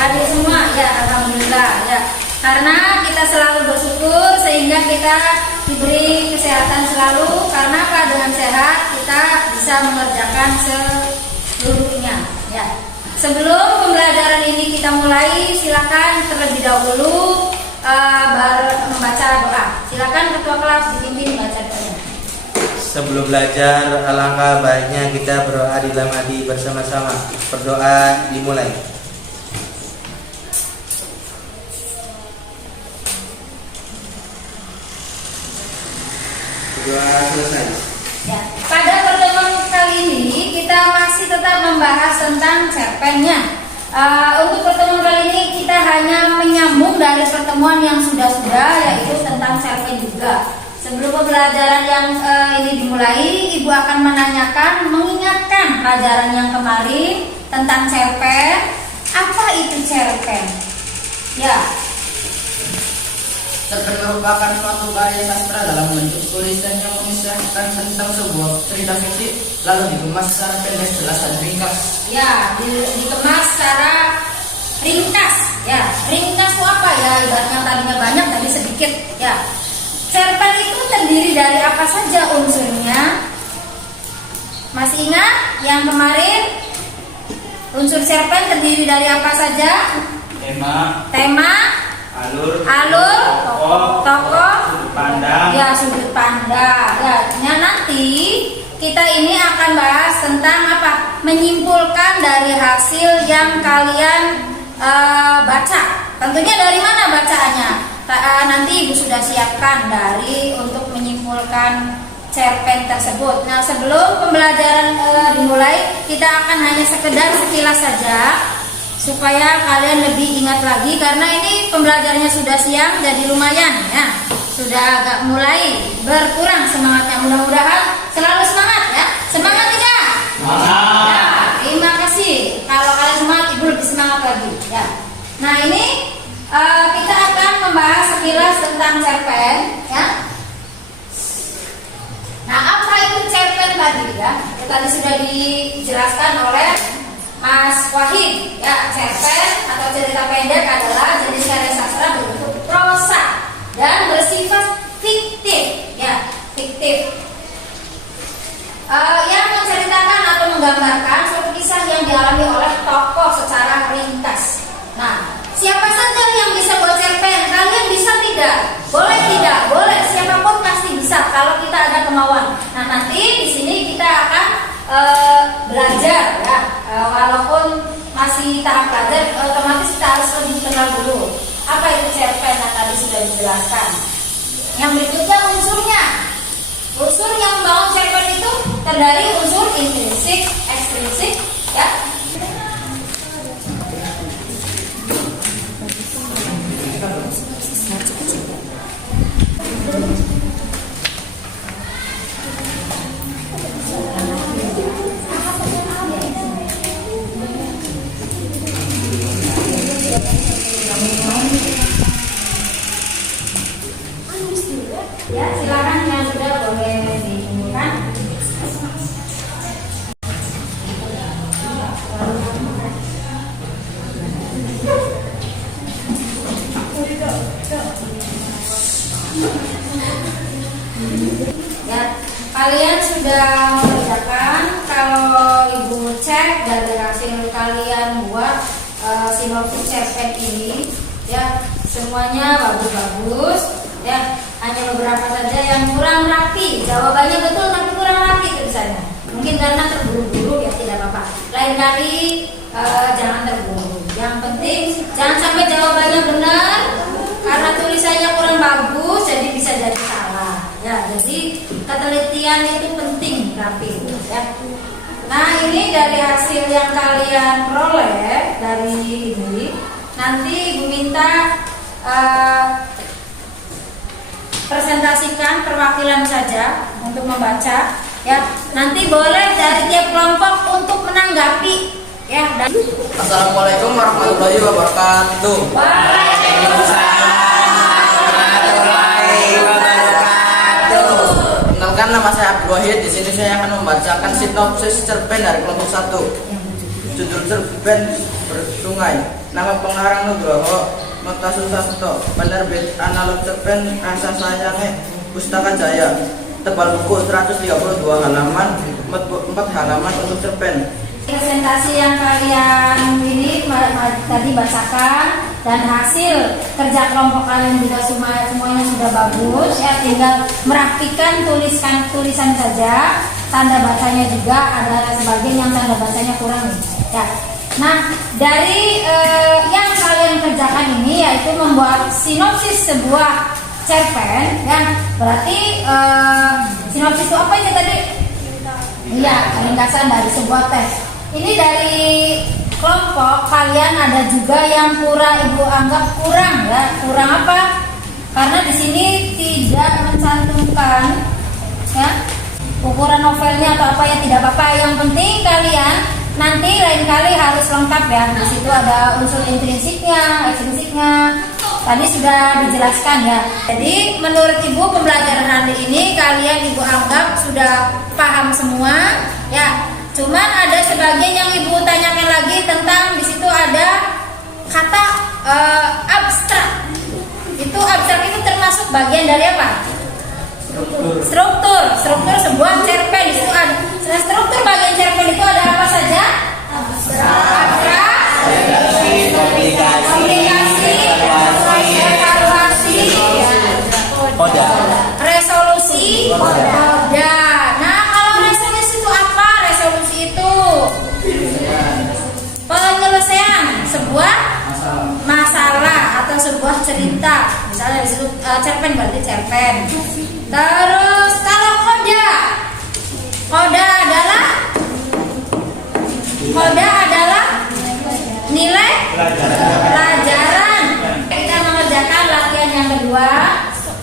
Adik semua ya, alhamdulillah ya. Karena kita selalu bersyukur sehingga kita diberi kesehatan selalu. Karena dengan sehat kita bisa mengerjakan seluruhnya ya. Sebelum pembelajaran ini kita mulai, silakan terlebih dahulu membaca doa. Silakan ketua kelas dipimpin baca doa. Sebelum belajar, alangkah baiknya kita berdoa di dalam hati bersama-sama. Berdoa dimulai. Doa selesai. Ya, pada pertemuan kali ini kita masih tetap membahas tentang cerpennya. Untuk pertemuan kali ini kita hanya menyambung dari pertemuan yang sudah-sudah, yaitu tentang cerpen juga. Sebelum pembelajaran yang ini dimulai, Ibu akan mengingatkan pelajaran yang kemarin tentang cerpen. Apa itu cerpen? Ya. Cerpen merupakan suatu karya sastra dalam bentuk tulisan yang mengisahkan tentang sebuah cerita fiksi, lalu dikemas secara pendek, jelas dan ringkas. Ya, dikemas secara ringkas. Ya, ringkas itu apa ya? Ibaratnya tadinya banyak, tadi sedikit. Ya, cerpen itu terdiri dari apa saja unsurnya? Masih ingat yang kemarin? Unsur cerpen terdiri dari apa saja? Tema. Alur, tokoh, sudut pandang. ya sudut pandang. Ya, nanti kita ini akan bahas tentang apa? Menyimpulkan dari hasil yang kalian baca. Tentunya dari mana bacaannya? Nanti Ibu sudah siapkan untuk menyimpulkan cerpen tersebut. Nah, sebelum pembelajaran dimulai, kita akan hanya sekedar sekilas saja supaya kalian lebih ingat lagi, karena ini pembelajarannya sudah siang, jadi lumayan ya, sudah agak mulai berkurang semangatnya. Mudah-mudahan selalu semangat ya. Semangat tidak? Semangat. Ya, terima kasih. Kalau kalian semangat, Ibu lebih semangat lagi ya. Nah, ini kita akan membahas sekilas tentang cerpen ya. Nah, apa itu cerpen tadi ya? Tadi sudah dijelaskan oleh Mas Wahid ya. Cerpen atau cerita pendek adalah jenis karya sastra berbentuk prosa dan bersifat fiktif ya, fiktif. Yang menceritakan atau menggambarkan suatu kisah yang dialami oleh tokoh secara ringkas. Nah, siapa saja yang bisa buat cerpen? Kalian bisa tidak? Boleh tidak? Boleh. Siapapun pasti bisa kalau kita ada kemauan. Nah, nanti di sini kita akan belajar ya, walaupun masih tahap belajar, otomatis kita harus lebih kenal dulu apa itu cerpen. Nah, tadi sudah dijelaskan. Yang berikutnya unsurnya. Unsur yang membangun cerpen itu terdiri unsur intrinsik, ekstrinsik ya. Ya, silakan yang sudah boleh diinginkan. Ya, kalian sudah mengerjakan. Kalau Ibu cek dari hasil kalian buat sinopsis cerpen ini, ya semuanya bagus-bagus. Ya, hanya beberapa saja yang kurang rapi. Jawabannya betul tapi kurang rapi tulisannya. Mungkin karena terburu-buru, ya tidak apa-apa. Lain kali jangan terburu. Yang penting jangan sampai jawabannya benar karena tulisannya kurang bagus, jadi bisa jadi salah. Ya, jadi ketelitian itu penting, rapi ya. Nah, ini dari hasil yang kalian peroleh dari ini. Nanti Ibu minta presentasikan perwakilan saja untuk membaca ya. Nanti boleh dari tiap kelompok untuk menanggapi ya. Assalamualaikum warahmatullahi wabarakatuh. Waalaikumsalam warahmatullahi wabarakatuh. Kenalkan, nama saya Abdul Wahid. Di sini saya akan membacakan sinopsis cerpen dari kelompok 1. Judul cerpen Sungai. Nama pengarang Nugroho Nota Susasto. Penerbit Analog Cerpen Rasa Sayangnya Pustaka Jaya. Tebal buku 132 halaman, 4 halaman untuk cerpen. Presentasi yang kalian ini tadi bacakan dan hasil kerja kelompok kalian juga semuanya sudah bagus ya, tinggal merapikan tulisan saja, tanda bacanya juga ada sebagian yang tanda bacanya kurang ya. Nah, dari yang kalian kerjakan ini yaitu membuat sinopsis sebuah cerpen ya. Berarti sinopsis itu apa aja tadi? Iya, ringkasan dari sebuah teks. Ini dari kelompok kalian ada juga yang ibu anggap kurang ya. Kurang apa? Karena di sini tidak mencantumkan ya ukuran novelnya atau apa ya, tidak apa-apa. Yang penting kalian nanti lain kali harus lengkap ya. Di situ ada unsur intrinsiknya, ekstrinsiknya. Tadi sudah dijelaskan ya. Jadi menurut ibu pembelajaran hari ini kalian ibu anggap sudah paham semua ya. Cuman ada sebagian yang ibu tanyakan lagi tentang di situ ada kata abstrak. Itu abstrak itu termasuk bagian dari apa? Struktur sebuah cerpen. Di situ ada struktur bagian cerpen itu ada apa saja? Abstrak, komplikasi, evaluasi, resolusi, koda. Nah, kalau resolusi itu apa? Resolusi itu penyelesaian sebuah masalah atau sebuah cerita. Misalnya di situ cerpen berarti cerpen. Terus kalau koda adalah nilai pelajaran. Kita mengerjakan latihan yang kedua.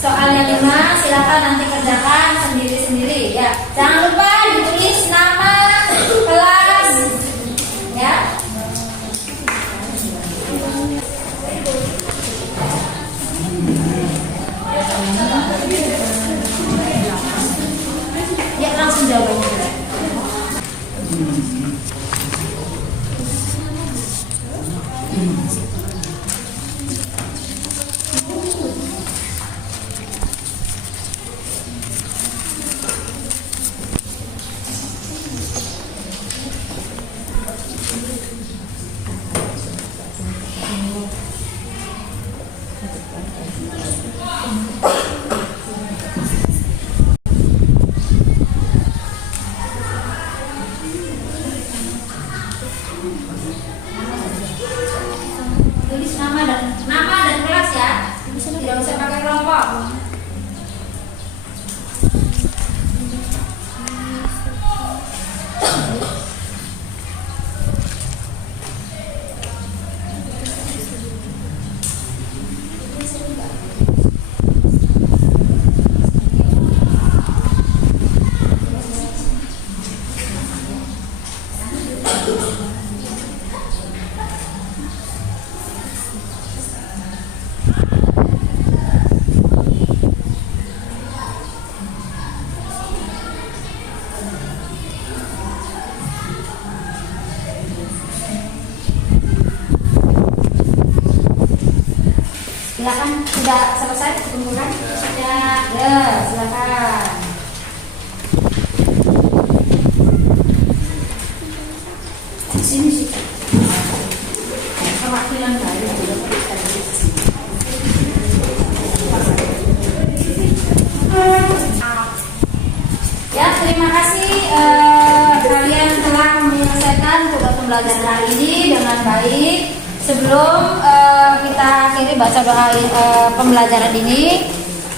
Soal yang 5 silakan nanti kerjakan sendiri-sendiri ya. Jangan lupa ditulis nama kelas ya. Ya langsung jawabannya. Tulis nama dan kelas ya. Tidak usah pakai kelompok. Silakan, sudah selesai kumpulkan? Sudah. Ya, silakan. Sini sih. Perwakilan dari ya, terima kasih kalian telah menyelesaikan tugas pembelajaran hari ini dengan baik. Sebelum kita akhiri baca doa pembelajaran ini,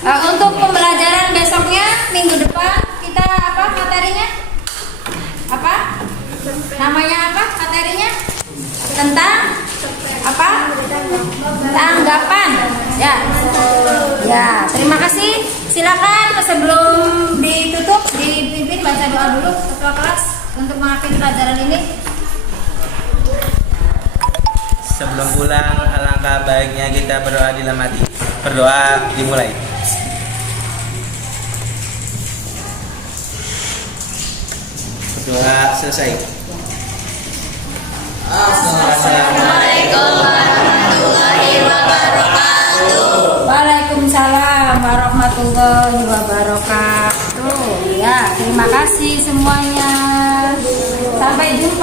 untuk pembelajaran besoknya minggu depan kita apa materinya? Apa? Namanya apa materinya? Tentang apa? Tanggapan. Ya. Ya, terima kasih. Silakan sebelum ditutup dipimpin baca doa dulu ketua kelas untuk mengakhiri pelajaran ini. Sebelum pulang, alangkah baiknya kita berdoa di dalam hati. Berdoa dimulai. Berdoa selesai. Assalamualaikum. warahmatullahi wabarakatuh. Ya, terima kasih semuanya. Sampai jumpa.